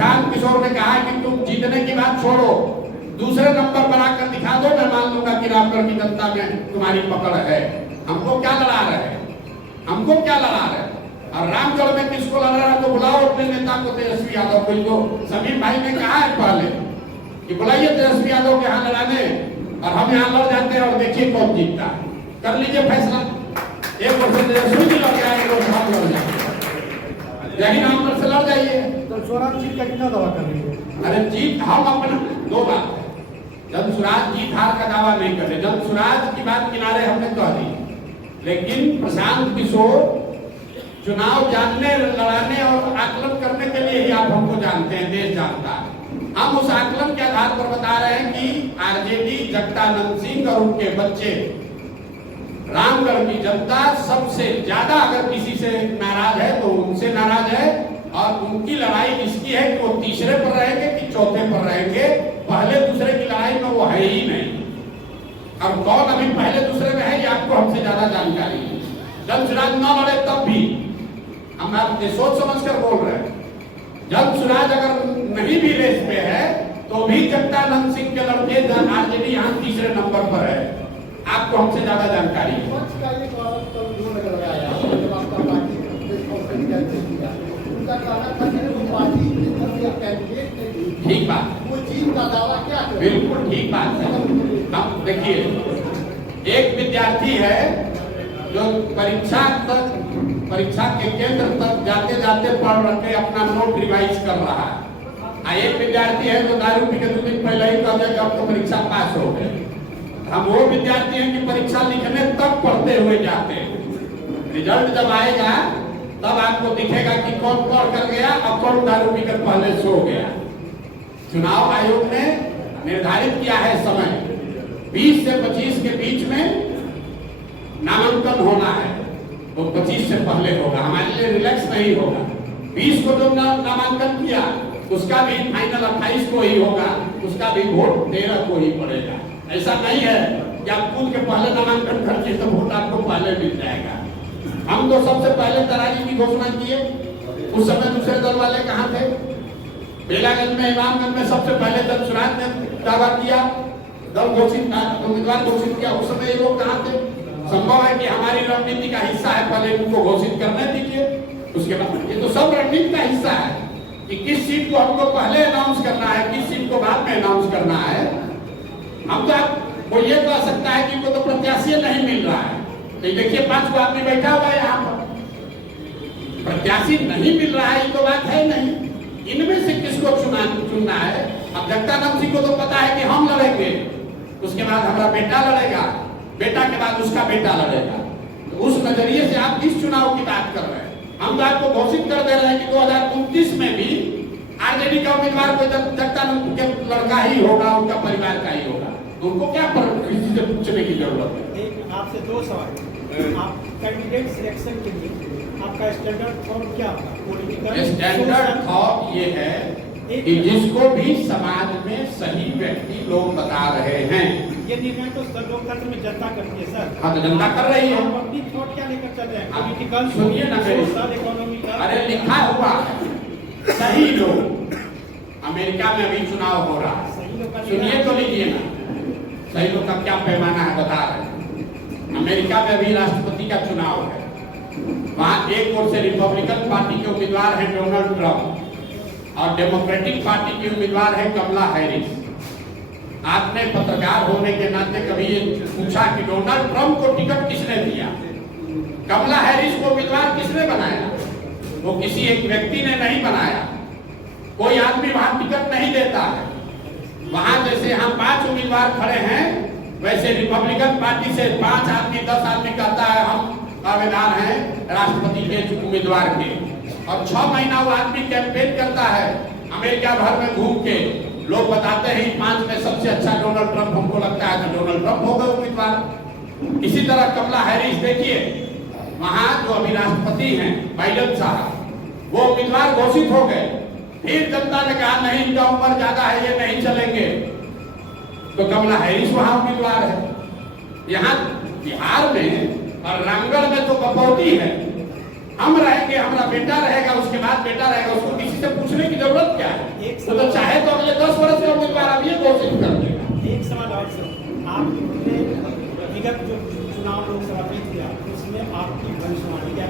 प्रशांत किशोर ने कहा कि तुम जीतने की बात छोड़ो, दूसरे नंबर पर आकर दिखा दो, मैं मान लूंगा कि रामगढ़ की जनता में तुम्हारी पकड़ है। हमको क्या लड़ा रहे हैं, हमको क्या लड़ा रहे हैं? और रामगढ़ में किसको लड़ रहा है तो बुलाओ अपने नेता को, तेजस्वी यादव को। जो समीर भाई ने कहा है पहले कि बुलाइए तेजस्वी यादव के यहाँ लड़ाने, और हम यहाँ लड़ जाते हैं और देखिए कौन जीतता है। कर लीजिए फैसला, एक वर्ष तेजस्वी जी लड़ जाए, एक वर्ष हम लड़ जाए, यही रामगढ़ से लड़ जाइए। तो स्वराज जीत का कितना दावा कर रही है? अरे जीत हम अपना, दो बात है, जब स्वराज जीत हार का दावा नहीं करे, जब स्वराज की बात किनारे हमने कह दी, लेकिन प्रशांत किशोर चुनाव जानने, लड़ाने और आकलन करने के लिए ही आप हमको जानते हैं, देश जानता है। हम उस आकलन के आधार पर बता रहे हैं कि आरजेडी, जगदानंद सिंह और उनके बच्चे, रामगढ़ की जनता सबसे ज्यादा अगर किसी से नाराज है तो उनसे नाराज है, और उनकी लड़ाई इसकी है कि वो तीसरे पर रहेंगे कि चौथे पर रहेंगे। पहले दूसरे की लड़ाई में वो है ही नहीं। अब कौन अभी पहले दूसरे में है ये आपको हमसे ज्यादा जानकारी है। जब स्वराज न लड़े तब भी हम आपसे सोच समझ कर बोल रहे हैं, जब स्वराज अगर नहीं भी रेस में है तो भी जगदानंद सिंह के लड़के आरजेडी यहाँ तीसरे नंबर पर है। आपको हमसे ज्यादा जानकारी है। ठीक बात, बिल्कुल ठीक बात है। अब देखिए, एक विद्यार्थी है जो परीक्षा के केंद्र तक जाते जाते पढ़ रखे अपना नोट रिवाइज कर रहा है। एक विद्यार्थी है जो दारू पी के 2 दिन पहले ही कह दिया कि अब तो परीक्षा पास हो गए। हम वो विद्यार्थी हैं कि परीक्षा लिखने तक पढ़ते हुए जाते हैं। रिजल्ट जब आएगा तब आपको दिखेगा कि कौन पढ़ कर गया और कौन दारू पीकर पहले सो गया। चुनाव आयोग ने निर्धारित किया है समय, 20 से 25 के बीच में नामांकन होना है, तो 25 से पहले होगा। हमारे लिए रिलैक्स नहीं होगा। 20 को जो नामांकन किया उसका भी फाइनल 28 को ही होगा, उसका भी वोट 13 को ही पड़ेगा। ऐसा नहीं है कि आप कूद के पहले नामांकन करके तो वोट आपको पहले मिल जाएगा। हम तो सबसे पहले तराजी की घोषणा किए, उस समय दूसरे दल वाले कहाँ थे? बेलागंज में, इमामगंज में सबसे पहले दल स्वराज ने दावा किया, दल घोषित, उम्मीदवार घोषित किया, उस समय ये लोग कहाँ थे? संभव है कि हमारी रणनीति का हिस्सा है, पहले उनको घोषित करने दीजिए, उसके बाद। ये तो सब रणनीति का हिस्सा है कि किस सीट को हमको पहले अनाउंस करना है, किस सीट को बाद में अनाउंस करना है। हम तो आपको ये कह सकता है कि इनको तो प्रत्याशी नहीं मिल रहा है। तो देखिए 5 आदमी बैठा हुआ है यहाँ पर, प्रत्याशी नहीं मिल रहा है, ये तो बात है नहीं। इनमें से किसको चुनना है? अब जगदानंद सिंह को तो पता है कि हम लड़ेंगे, उसके बाद हमारा बेटा लड़ेगा, बेटा के बाद उसका बेटा लड़ेगा। तो उस नजरिए से आप किस चुनाव की बात कर रहे हैं? हम तो आपको घोषित कर दे रहे हैं कि 2029 में भी आरजेडी का उम्मीदवार कोई जगदानंद के लड़का ही होगा, उनका परिवार का ही होगा। उनको क्या किसी से पूछने की जरूरत है? आपसे 2 सवाल। आप कैंडिडेट सिलेक्शन के लिए आपका स्टैंडर्ड थॉट क्या होगा? पॉलिटिकल स्टैंडर्ड थॉट ये है कि जिसको भी समाज में सही व्यक्ति लोग बता रहे हैं। ये निर्णय तो लोकतंत्र में जनता करती है सर। हाँ, तो जनता कर रही है। अपनी थॉट क्या लेकर चल रहे हैं? पॉलिटिकल, सुनिए ना मेरी, इकोनॉमिकल। अरे लिखा हुआ सही लोग। अमेरिका में अभी चुनाव हो रहा है, सुनिए तो लीजिए ना, सही लोग का क्या पैमाना है बता रहे हैं। अमेरिका में अभी राष्ट्रपति का चुनाव है, वहां एक ओर से रिपब्लिकन पार्टी के उम्मीदवार है डोनाल्ड ट्रंप और डेमोक्रेटिक पार्टी की उम्मीदवार है कमला हैरिस। आपने पत्रकार होने के नाते कभी ये पूछा कि डोनाल्ड ट्रंप को टिकट किसने दिया, कमला हैरिस को उम्मीदवार किसने बनाया? वो किसी एक व्यक्ति ने नहीं बनाया, कोई आदमी वहां टिकट नहीं देता है। वहां जैसे हम 5 उम्मीदवार खड़े हैं, वैसे रिपब्लिकन पार्टी से 5 आदमी 10 आदमी कहता है हम दावेदार हैं राष्ट्रपति के उम्मीदवार के, और 6 महीना वो आदमी कैंपेन करता है अमेरिका भर में घूम के। लोग बताते हैं 5 में सबसे अच्छा डोनाल्ड ट्रंप हमको लगता है, तो डोनाल्ड ट्रंप होगा उम्मीदवार। इसी तरह कमला हैरिस देखिए, वहां जो अभी राष्ट्रपति हैं बाइडेन साहब, वो उम्मीदवार घोषित हो गए, फिर जनता ने कहा नहीं इनका उम्र ज्यादा है, ये नहीं चलेंगे, तो कमला हैरिस वहां उम्मीदवार है। यहाँ बिहार में और रामगढ़ में तो कपौती है, हम रहेंगे, हमारा बेटा रहेगा, उसके बाद बेटा रहेगा, उसको किसी से पूछने की जरूरत क्या है? एक तो चाहे तो अगले 10 वर्ष का उम्मीदवार आप ये घोषित कर देगा। एक सवाल और सर, आपने विगत जो चुनाव लोकसभा में किया उसमें आपकी भविष्यवाणी या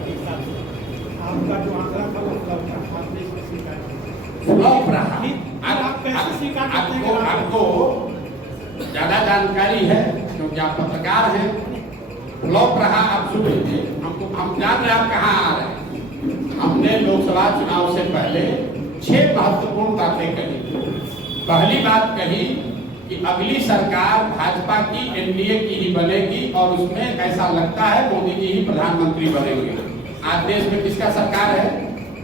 के साथ आपका जो आंकड़ा था वो फ्लॉप था, आपने इसको स्वीकार किया। फ्लॉप रहा। आप कैसे स्वीकार करते हैं? आपको ज्यादा जानकारी है क्योंकि आप पत्रकार हैं। फ्लॉप रहा, आप सुन लीजिए। हम जान रहे हैं आप कहाँ आ रहे हैं। हमने लोकसभा चुनाव से पहले 6 महत्वपूर्ण बातें कही। पहली बात कही कि अगली सरकार भाजपा की एनडीए की ही बनेगी और उसमें ऐसा लगता है मोदी जी ही प्रधानमंत्री बनेंगे। आज देश में किसका सरकार है?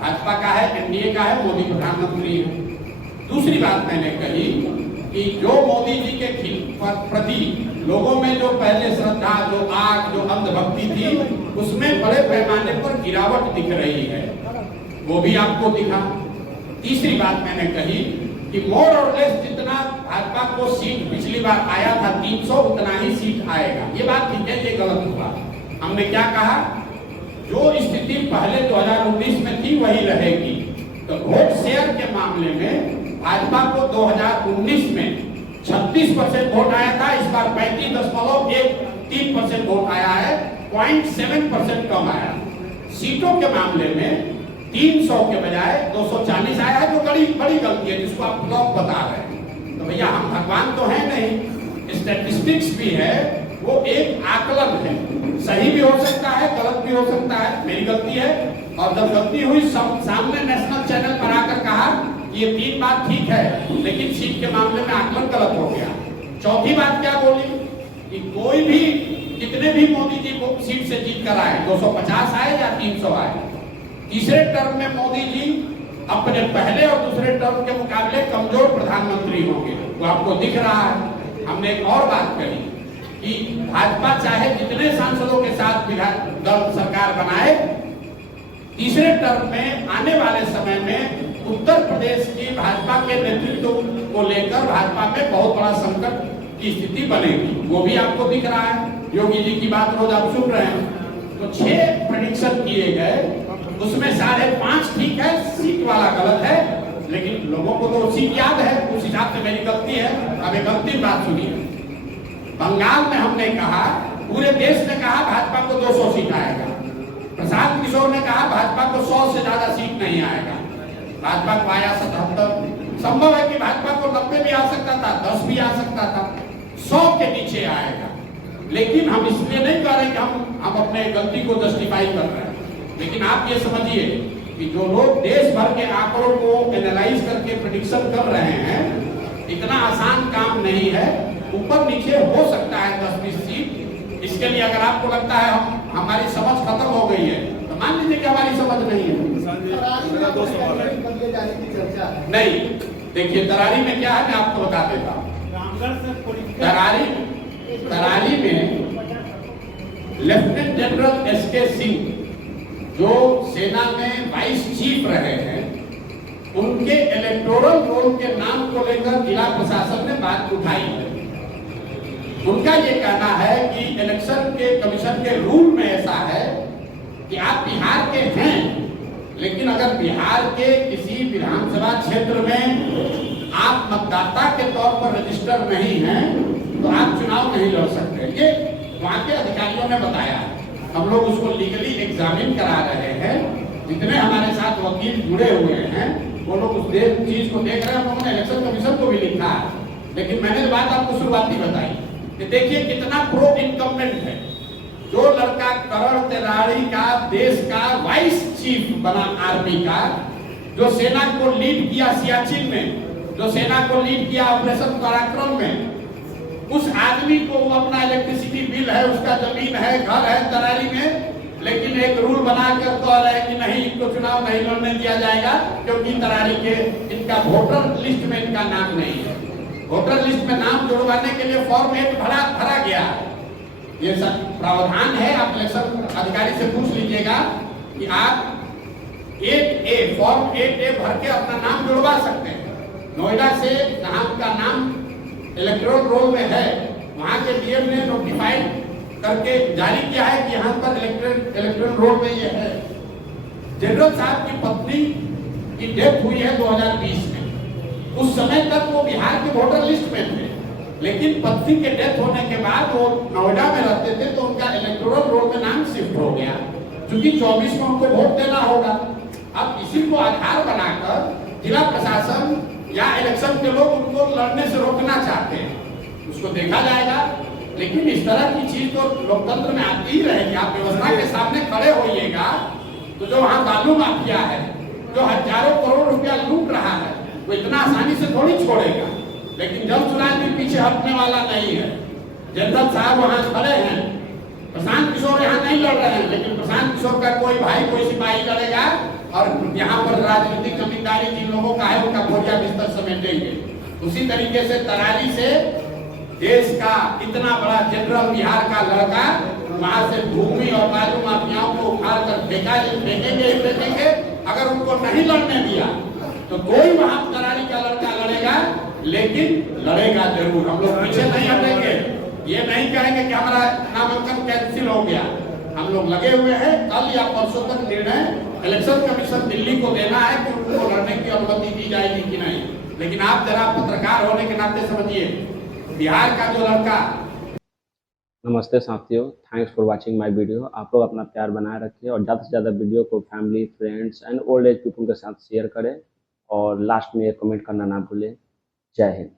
भाजपा का है, एनडीए का है, मोदी प्रधानमंत्री है। दूसरी बात मैंने कही कि जो मोदी जी के प्रति लोगों में जो पहले श्रद्धा, जो आग, जो अंधभक्ति थी, उसमें बड़े पैमाने पर गिरावट दिख रही है, वो भी आपको दिखा। तीसरी बात मैंने कही कि मोर और लेस जितना भाजपा को सीट पिछली बार आया था 300, उतना ही सीट आएगा। ये बात ठीक है, ये गलत हुआ। हमने क्या कहा? जो स्थिति पहले 2019 में थी वही रहेगी। तो वोट शेयर के मामले में भाजपा को 2019 में 36% वोट आया था, इस बार 35.13% वोट आया है, 0.7% कम आया। सीटों के मामले में 300 के बजाय 240 आया है, जो बड़ी गलती है, जिसको आप फ्लॉप बता रहे हैं। तो भैया हम भगवान तो है नहीं, स्टैटिस्टिक्स भी है, वो एक आकलन है। सही भी हो सकता है, गलत भी हो सकता है। मेरी गलती है, और जब गलती हुई सामने नेशनल चैनल पर आकर कहा कि ये 3 बात ठीक है, लेकिन सीट के मामले में आकलन गलत हो गया। चौथी बात क्या बोली कि कोई भी कितने भी मोदी जी को सीट से जीत कर आए, 250 आए या 300 आए, तीसरे टर्म में मोदी जी अपने पहले और दूसरे टर्म के मुकाबले कमजोर प्रधानमंत्री होंगे। वो आपको दिख रहा है। हमने एक और बात कही कि भाजपा चाहे जितने सांसदों के साथ दल सरकार बनाए, तीसरे टर्म में आने वाले समय में उत्तर प्रदेश की भाजपा के नेतृत्व को लेकर भाजपा में बहुत बड़ा संकट की स्थिति बनेगी। वो भी आपको दिख रहा है। योगी जी की बात रोज आप सुन रहे हैं। तो 6 प्रेडिक्शन किए गए, उसमें 5.5 ठीक है, सीट वाला गलत है, लेकिन लोगों को तो सीट याद है, उस हिसाब से मेरी गलती है। अब एक अंतिम बात सुनिए। बंगाल में हमने कहा, पूरे देश ने कहा भाजपा को 200 सीट आएगा। प्रशांत किशोर ने कहा भाजपा को 100 से ज्यादा सीट नहीं आएगा। भाजपा को आया 77। संभव है कि भाजपा को 90 भी आ सकता था, 10 भी आ सकता था, 100 के नीचे आएगा। लेकिन हम इसलिए नहीं कह रहे कि हम अपने गलती को जस्टिफाई कर रहे हैं। लेकिन आप ये समझिए कि जो लोग देश भर के आंकड़ों को एनालाइज करके प्रेडिक्शन कर रहे हैं, इतना आसान काम नहीं है। ऊपर नीचे हो सकता है 10-20 सीट। इसके लिए अगर आपको लगता है हमारी समझ खत्म हो गई है, तो मान लीजिए कि हमारी समझ नहीं है। नहीं, देखिए तरारी में क्या है, मैं आपको बता देता हूँ। तरारी में लेफ्टिनेंट जनरल एसके सिंह, जो सेना में वाइस चीफ रहे हैं, उनके इलेक्टोरल रोल के नाम को लेकर जिला प्रशासन ने बात उठाई है। उनका ये कहना है कि इलेक्शन के कमीशन के रूल में ऐसा है कि आप बिहार के हैं, लेकिन अगर बिहार के किसी विधानसभा क्षेत्र में आप मतदाता के तौर पर रजिस्टर नहीं हैं, तो आप चुनाव नहीं लड़ सकते। ये वहाँ के अधिकारियों ने बताया। हम लोग उसको लीगली एग्जामिन करा रहे हैं। जितने हमारे साथ वकील जुड़े हुए हैं, वो लोग उस चीज को देख रहे हैं। हम लोगों ने इलेक्शन कमीशन को भी लिखा है। लेकिन मैंने बात आपको शुरुआती बताई कि देखिए कितना प्रो इनकम्बेंट है। जो लड़का करण तिवारी का देश का वाइस चीफ बना आर्मी का, जो सेना को लीड किया सियाचिन में, जो सेना को लीड किया ऑपरेशन पराक्रम में, उस आदमी को वो अपना इलेक्ट्रिसिटी बिल है, उसका जमीन है, घर है तरारी में, लेकिन एक रूल बनाकर कह रहे हैं कि नहीं, इनको चुनाव नहीं लड़ने दिया जाएगा क्योंकि तरारी के इनका वोटर लिस्ट में इनका नाम नहीं है। वोटर लिस्ट में नाम जुड़वाने के लिए फॉर्म 8 भरा गया। ये सब प्रावधान है। आप इलेक्शन अधिकारी से पूछ लीजिएगा कि आप 8A फॉर्म 8A भर के अपना नाम जुड़वा सकते हैं। नोएडा से नाम का नाम इलेक्टोरल रोल में है, वहां के डीएम ने नोटिफाइड करके जारी किया है कि यहाँ पर इलेक्टोरल रोल में ये है। जनरल साहब की पत्नी की डेथ हुई है 2020 में। उस समय तक वो बिहार के वोटर लिस्ट में थे, लेकिन पत्नी के डेथ होने के बाद वो नोएडा में रहते थे, तो उनका इलेक्टोरल रोल में नाम शिफ्ट हो गया, क्योंकि 24 में उनको वोट देना होगा। अब इसी को आधार बनाकर जिला प्रशासन या इलेक्शन के लोग उनको लड़ने से रोकना चाहते हैं, उसको देखा जाएगा। लेकिन इस तरह की चीज तो लोकतंत्र में आती ही रहेगी। आप व्यवस्था के सामने खड़े होइएगा तो जो वहाँ बालू माफिया है, जो हजारों करोड़ रुपया लूट रहा है, वो इतना आसानी से थोड़ी छोड़ेगा। लेकिन जल चुनाव के पीछे हटने वाला नहीं है। जनरल साहब वहाँ खड़े हैं, प्रशांत किशोर यहाँ नहीं लड़ रहे हैं, लेकिन प्रशांत किशोर का कोई भाई कोई सिपाही लड़ेगा और यहाँ पर राजनीतिक जमींदारी जिन लोगों का है उनका बोरिया बिस्तर समेटेंगे। उसी तरीके से तरारी से देश का इतना बड़ा जनरल बिहार का लड़का वहां से भूमि और बालू माफियाओं को उखाड़ कर फेंकेंगे। अगर उनको नहीं लड़ने दिया तो कोई वहां तरारी का लड़का लड़ेगा, लेकिन लड़ेगा जरूर। हम लोग पीछे नहीं हटेंगे, ये नहीं कहेंगे कि हमारा नामांकन कैंसिल हो गया। हम लोग लगे हुए हैं। कल या परसों तक निर्णय इलेक्शन कमीशन दिल्ली को देना है कि उनको लड़ने की अनुमति दी जाएगी कि नहीं। लेकिन आप जरा पत्रकार होने के नाते समझिए, बिहार का जो लड़का। नमस्ते साथियों, thanks for watching my video. आप लोग अपना प्यार बनाए रखिए और ज़्यादा से ज़्यादा वीडियो को family, friends and old age people के साथ शेयर करें और लास्ट में कमेंट करना ना भूलें। जय हिंद।